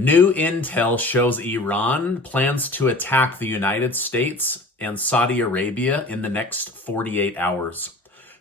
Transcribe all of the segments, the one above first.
New intel shows Iran plans to attack the United States and Saudi Arabia in the next 48 hours.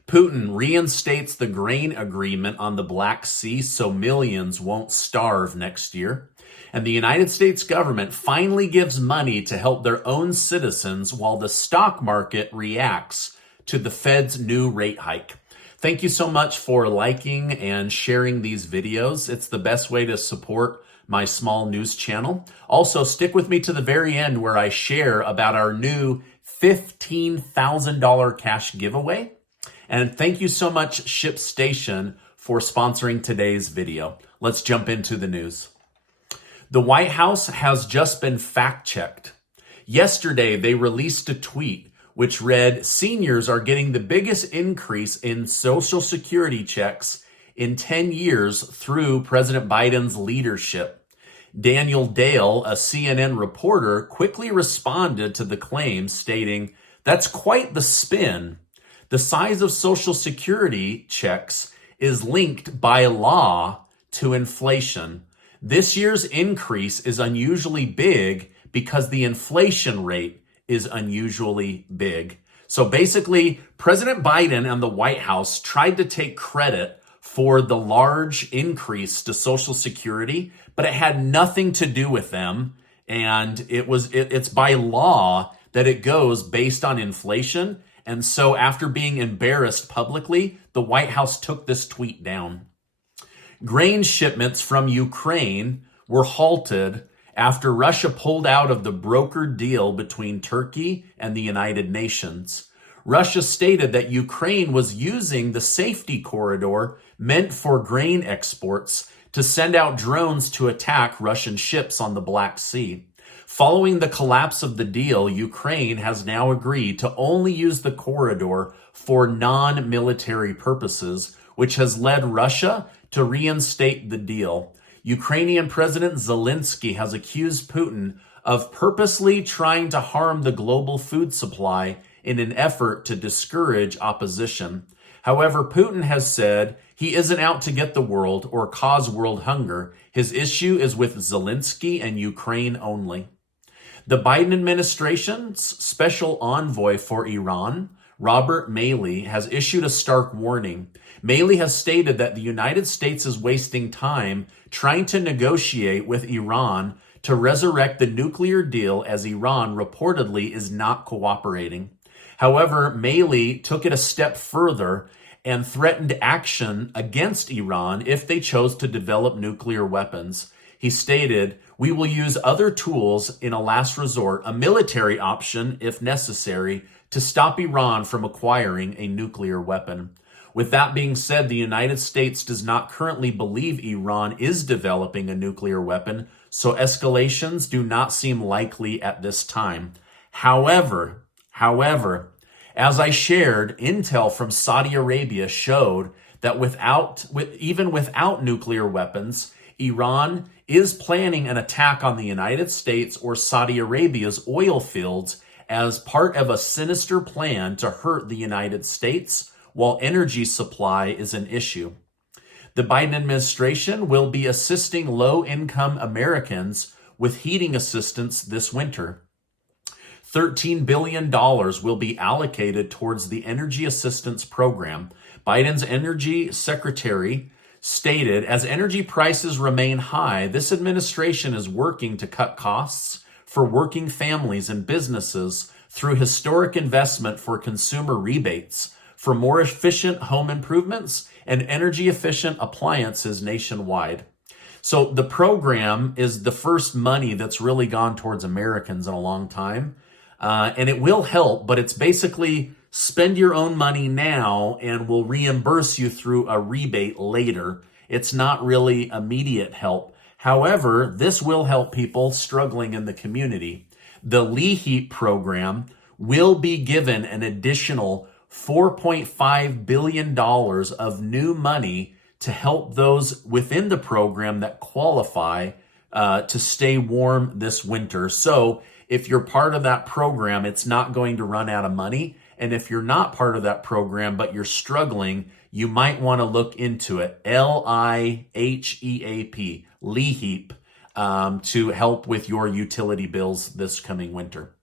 Putin reinstates the grain agreement on the Black Sea so millions won't starve next year. And the United States government finally gives money to help their own citizens while the stock market reacts to the Fed's new rate hike. Thank you so much for liking and sharing these videos. It's the best way to support my small news channel. Also, stick with me to the very end where I share about our new $15,000 cash giveaway. And thank you so much, ShipStation, for sponsoring today's video. Let's jump into the news. The White House has just been fact-checked. Yesterday, they released a tweet which read, "Seniors are getting the biggest increase in Social Security checks in 10 years through President Biden's leadership." Daniel Dale, a CNN reporter, quickly responded to the claim, stating, "That's quite the spin. The size of Social Security checks is linked by law to inflation. This year's increase is unusually big because the inflation rate is unusually big." So basically, President Biden and the White House tried to take credit for the large increase to Social Security, but it had nothing to do with them. And it's by law that it goes based on inflation. And so after being embarrassed publicly, the White House took this tweet down. Grain shipments from Ukraine were halted after Russia pulled out of the brokered deal between Turkey and the United Nations. Russia stated that Ukraine was using the safety corridor meant for grain exports to send out drones to attack Russian ships on the Black Sea. Following the collapse of the deal, Ukraine has now agreed to only use the corridor for non-military purposes, which has led Russia to reinstate the deal. Ukrainian President Zelensky has accused Putin of purposely trying to harm the global food supply in an effort to discourage opposition. However, Putin has said he isn't out to get the world or cause world hunger. His issue is with Zelensky and Ukraine only. The Biden administration's special envoy for Iran, Robert Malley, has issued a stark warning. Malley has stated that the United States is wasting time trying to negotiate with Iran to resurrect the nuclear deal, as Iran reportedly is not cooperating. However, Malley took it a step further and threatened action against Iran if they chose to develop nuclear weapons. He stated, "We will use other tools in a last resort, a military option if necessary, to stop Iran from acquiring a nuclear weapon." With that being said, the United States does not currently believe Iran is developing a nuclear weapon, so escalations do not seem likely at this time. However, as I shared, intel from Saudi Arabia showed that even without nuclear weapons, Iran is planning an attack on the United States or Saudi Arabia's oil fields as part of a sinister plan to hurt the United States while energy supply is an issue. The Biden administration will be assisting low-income Americans with heating assistance this winter. $13 billion will be allocated towards the Energy Assistance Program. Biden's energy secretary stated, "As energy prices remain high, this administration is working to cut costs for working families and businesses through historic investment for consumer rebates, for more efficient home improvements and energy-efficient appliances nationwide." So the program is the first money that's really gone towards Americans in a long time. And it will help, but it's basically spend your own money now and we'll reimburse you through a rebate later. It's not really immediate help. However, this will help people struggling in the community. The LEHEAP program will be given an additional $4.5 billion of new money to help those within the program that qualify to stay warm this winter. So if you're part of that program, it's not going to run out of money. And if you're not part of that program, but you're struggling, you might want to look into it. LIHEAP, LEHEAP. to help with your utility bills this coming winter.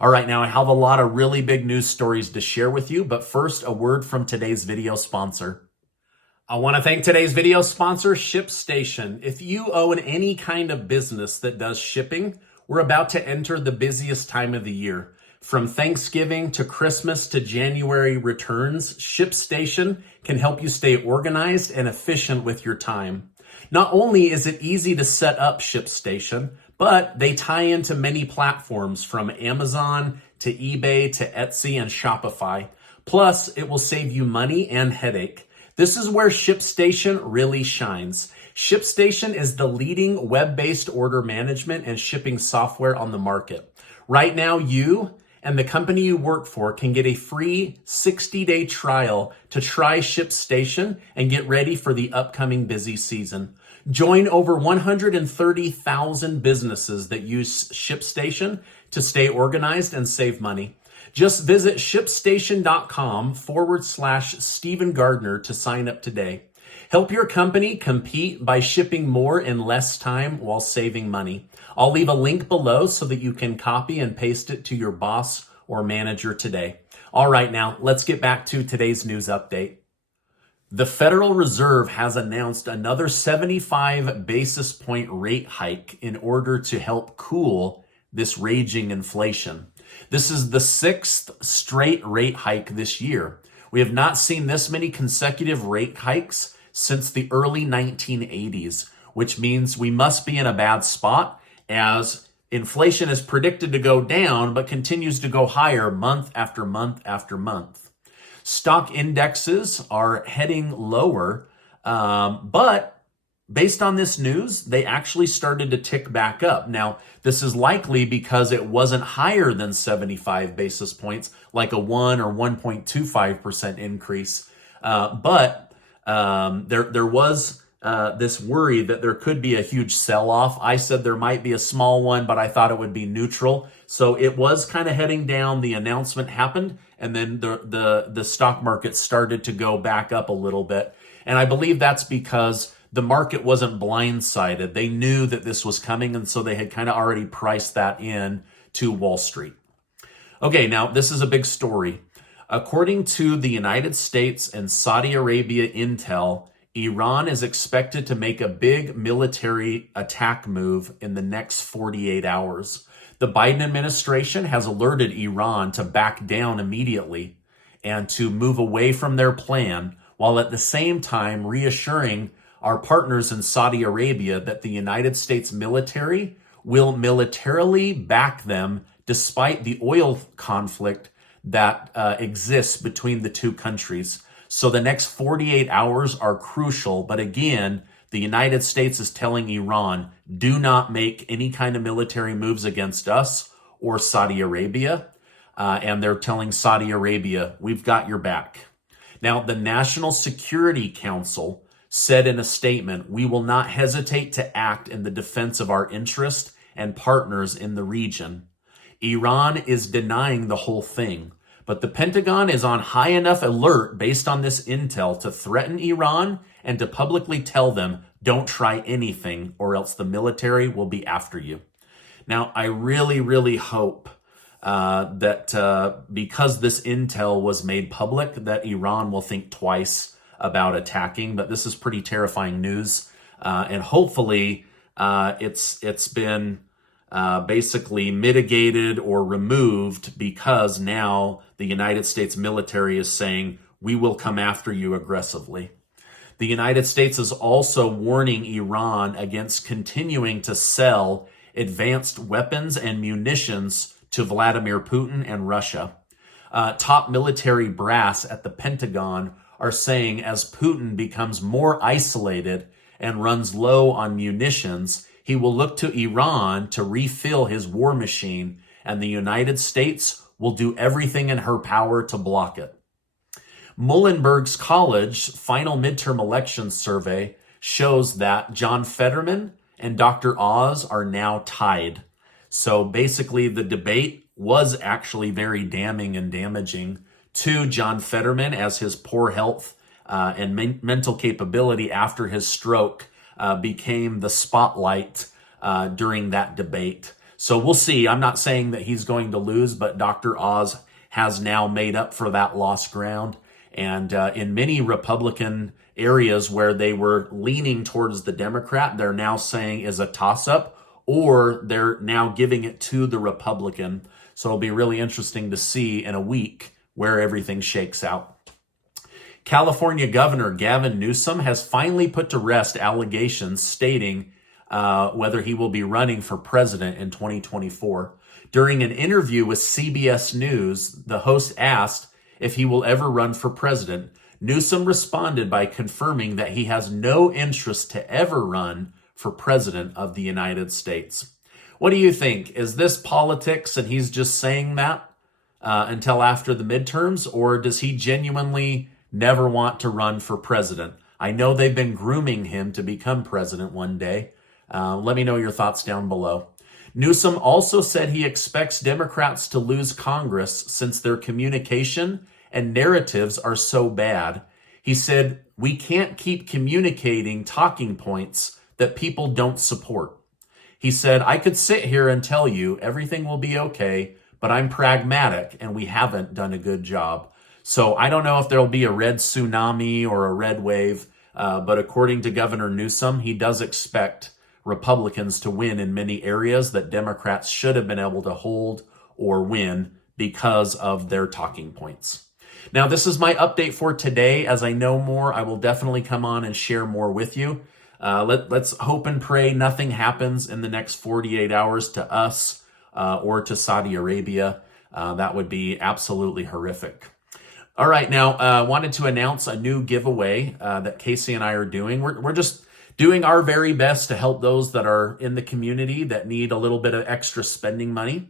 All right, now I have a lot of really big news stories to share with you, but first, a word from today's video sponsor. I want to thank today's video sponsor, ShipStation. If you own any kind of business that does shipping, we're about to enter the busiest time of the year. From Thanksgiving to Christmas to January returns, ShipStation can help you stay organized and efficient with your time. Not only is it easy to set up ShipStation, but they tie into many platforms from Amazon to eBay to Etsy and Shopify. Plus, it will save you money and headache. This is where ShipStation really shines. ShipStation is the leading web-based order management and shipping software on the market. Right now, you and the company you work for can get a free 60-day trial to try ShipStation and get ready for the upcoming busy season. Join over 130,000 businesses that use ShipStation to stay organized and save money. Just visit shipstation.com/Stephen Gardner to sign up today. Help your company compete by shipping more in less time while saving money. I'll leave a link below so that you can copy and paste it to your boss or manager today. All right, now let's get back to today's news update. The Federal Reserve has announced another 75 basis point rate hike in order to help cool this raging inflation. This is the 6th straight rate hike this year. We have not seen this many consecutive rate hikes since the early 1980s, which means we must be in a bad spot as inflation is predicted to go down but continues to go higher month after month after month. Stock indexes are heading lower, but based on this news, they actually started to tick back up. Now, this is likely because it wasn't higher than 75 basis points, like a 1 or 1.25% increase. But there was this worry that there could be a huge sell-off. I said there might be a small one, but I thought it would be neutral. So it was kind of heading down. The announcement happened, and then the stock market started to go back up a little bit. And I believe that's because the market wasn't blindsided. They knew that this was coming, and so they had kind of already priced that in to Wall Street. Okay, now this is a big story. According to the United States and Saudi Arabia intel, Iran is expected to make a big military attack move in the next 48 hours. The Biden administration has alerted Iran to back down immediately and to move away from their plan, while at the same time reassuring our partners in Saudi Arabia that the United States military will militarily back them despite the oil conflict that exists between the two countries. So the next 48 hours are crucial. But again, the United States is telling Iran, do not make any kind of military moves against us or Saudi Arabia. And they're telling Saudi Arabia, we've got your back. Now, the National Security Council said in a statement, we will not hesitate to act in the defense of our interest and partners in the region. Iran is denying the whole thing, but the Pentagon is on high enough alert based on this intel to threaten Iran and to publicly tell them, don't try anything or else the military will be after you. Now, I really, really hope that because this intel was made public, that Iran will think twice about attacking, but this is pretty terrifying news. And hopefully it's been basically mitigated or removed, because now the United States military is saying, we will come after you aggressively. The United States is also warning Iran against continuing to sell advanced weapons and munitions to Vladimir Putin and Russia. Top military brass at the Pentagon are saying as Putin becomes more isolated and runs low on munitions, he will look to Iran to refill his war machine, and the United States will do everything in her power to block it. Muhlenberg's College final midterm elections survey shows that John Fetterman and Dr. Oz are now tied. So basically the debate was actually very damning and damaging to John Fetterman, as his poor health and mental capability after his stroke became the spotlight during that debate. So we'll see. I'm not saying that he's going to lose, but Dr. Oz has now made up for that lost ground. And in many Republican areas where they were leaning towards the Democrat, they're now saying is a toss-up, or they're now giving it to the Republican. So it'll be really interesting to see in a week where everything shakes out. California Governor Gavin Newsom has finally put to rest allegations stating whether he will be running for president in 2024. During an interview with CBS News, the host asked if he will ever run for president. Newsom responded by confirming that he has no interest to ever run for president of the United States. What do you think? Is this politics and he's just saying that until after the midterms, or does he genuinely never want to run for president? I know they've been grooming him to become president one day. Let me know your thoughts down below. Newsom also said he expects Democrats to lose Congress since their communication and narratives are so bad. He said, "We can't keep communicating talking points that people don't support." He said, "I could sit here and tell you everything will be okay, but I'm pragmatic and we haven't done a good job." So I don't know if there'll be a red tsunami or a red wave, but according to Governor Newsom, he does expect Republicans to win in many areas that Democrats should have been able to hold or win because of their talking points. Now, this is my update for today. As I know more, I will definitely come on and share more with you. Let's hope and pray nothing happens in the next 48 hours to us or to Saudi Arabia. That would be absolutely horrific. All right, now, wanted to announce a new giveaway that Casey and I are doing. We're just doing our very best to help those that are in the community that need a little bit of extra spending money.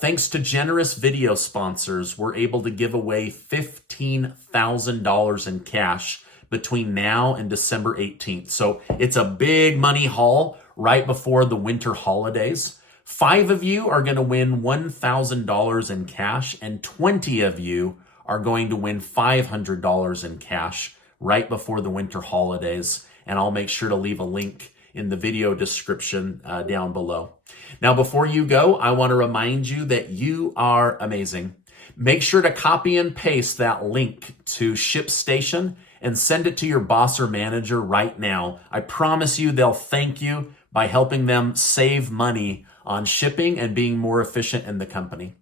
Thanks to generous video sponsors, we're able to give away $15,000 in cash between now and December 18th. So it's a big money haul right before the winter holidays. 5 of you are going to win $1,000 in cash, and 20 of you are going to win $500 in cash right before the winter holidays. And I'll make sure to leave a link in the video description down below. Now, before you go, I want to remind you that you are amazing. Make sure to copy and paste that link to ShipStation and send it to your boss or manager right now. I promise you they'll thank you by helping them save money on shipping and being more efficient in the company.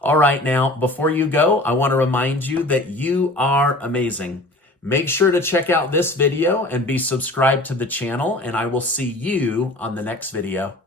All right, now, before you go, I want to remind you that you are amazing. Make sure to check out this video and be subscribed to the channel, and I will see you on the next video.